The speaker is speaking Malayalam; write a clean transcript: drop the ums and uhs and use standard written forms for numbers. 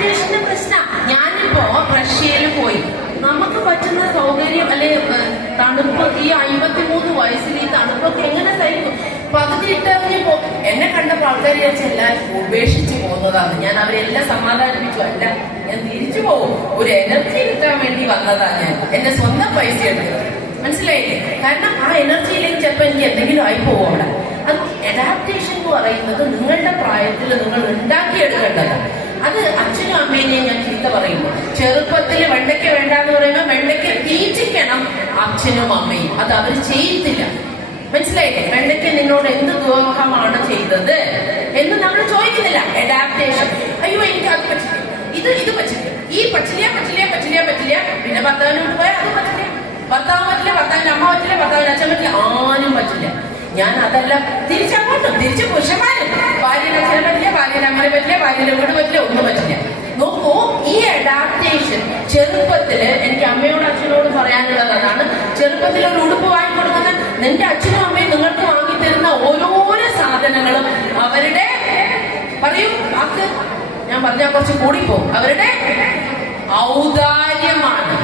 അഡാപ്റ്റേഷന്റെ പ്രശ്നം. ഞാനിപ്പോ റഷ്യയിൽ പോയി, നമുക്ക് പറ്റുന്ന സൗകര്യം അല്ലെ തണുപ്പ് ഈ 53 വയസ്സിൽ ഈ തണുപ്പൊക്കെ എങ്ങനെ സഹിക്കും? പകുതി ഇട്ടറിഞ്ഞപ്പോ എന്നെ കണ്ടപ്പോ ആൾക്കാർ വിചാരിച്ച എല്ലാവരും ഉപേക്ഷിച്ച് പോകുന്നതാണ്. ഞാൻ അവരെല്ലാം സമാധാനിപ്പിച്ചു. അല്ല, ഞാൻ തിരിച്ചു പോകും, ഒരു എനർജി കിട്ടാൻ വേണ്ടി വന്നതാണ്. ഞാൻ എന്റെ സ്വന്തം പൈസ എടുത്തത്, മനസ്സിലായില്ലേ? കാരണം ആ എനർജിയിലേക്ക് ചിലപ്പോൾ എനിക്ക് എന്തെങ്കിലും ആയി പോകും അവിടെ. അത് അഡാപ്റ്റേഷൻ എന്ന് പറയുന്നത് നിങ്ങളുടെ പ്രായത്തിൽ നിങ്ങൾ ഉണ്ടാക്കിയെടുക്കേണ്ടതാണ്. അത് അച്ഛനും അമ്മേനെയും ഞാൻ ചീത്ത പറയുമ്പോൾ, ചെറുപ്പത്തിൽ വെണ്ടയ്ക്ക വേണ്ടാന്ന് പറയുമ്പോൾ വെണ്ടയ്ക്ക തീറ്റിക്കണം അച്ഛനും അമ്മയും. അത് അവർ ചെയ്യത്തില്ല, മനസ്സിലായില്ലേ? വെണ്ടയ്ക്ക നിന്നോട് എന്ത് ദ്രോഹമാണ് ചെയ്തത് എന്ന് നമ്മൾ ചോദിക്കുന്നില്ല. അഡാപ്റ്റേഷൻ, അയ്യോ എനിക്ക് അത് പറ്റില്ല, ഇത് പറ്റില്ല, ഈ പറ്റില്ല പറ്റില്ല പറ്റില്ല പറ്റില്ല. പിന്നെ ഭർത്താവിനോട് പോയാൽ അത് പറ്റില്ല, ഭർത്താവ് പറ്റില്ല, ഭർത്താവിന്റെ അമ്മ പറ്റില്ല, ഭർത്താവിന്റെ അച്ഛൻ പറ്റില്ല, ആരും പറ്റില്ല. ഞാൻ അതല്ല, തിരിച്ചങ്ങോട്ടും തിരിച്ച് പുരുഷന്മാരും ഭാര്യയുടെ അച്ഛനെ പറ്റില്ല, ഭാര്യയുടെ അമ്മനെ പറ്റില്ല, ഭാര്യയുടെ വീട് പറ്റില്ല, ഒന്നും പറ്റില്ല. നോക്കൂ, ഈ അഡാപ്റ്റേഷൻ ചെറുപ്പത്തില് എനിക്ക് അമ്മയോടും അച്ഛനോടും പറയാനുള്ളത് അതാണ്. ചെറുപ്പത്തിൽ ഒരു ഉടുപ്പ് വാങ്ങിക്കൊടുക്കുന്നത് നിന്റെ അച്ഛനും അമ്മയും നിങ്ങൾക്ക് വാങ്ങിത്തരുന്ന ഓരോരോ സാധനങ്ങളും അവരുടെ, പറയൂ വാക്ക്, ഞാൻ പറഞ്ഞാൽ കുറച്ച് കൂടിപ്പോകും, അവരുടെ ഔദാര്യമാണ്.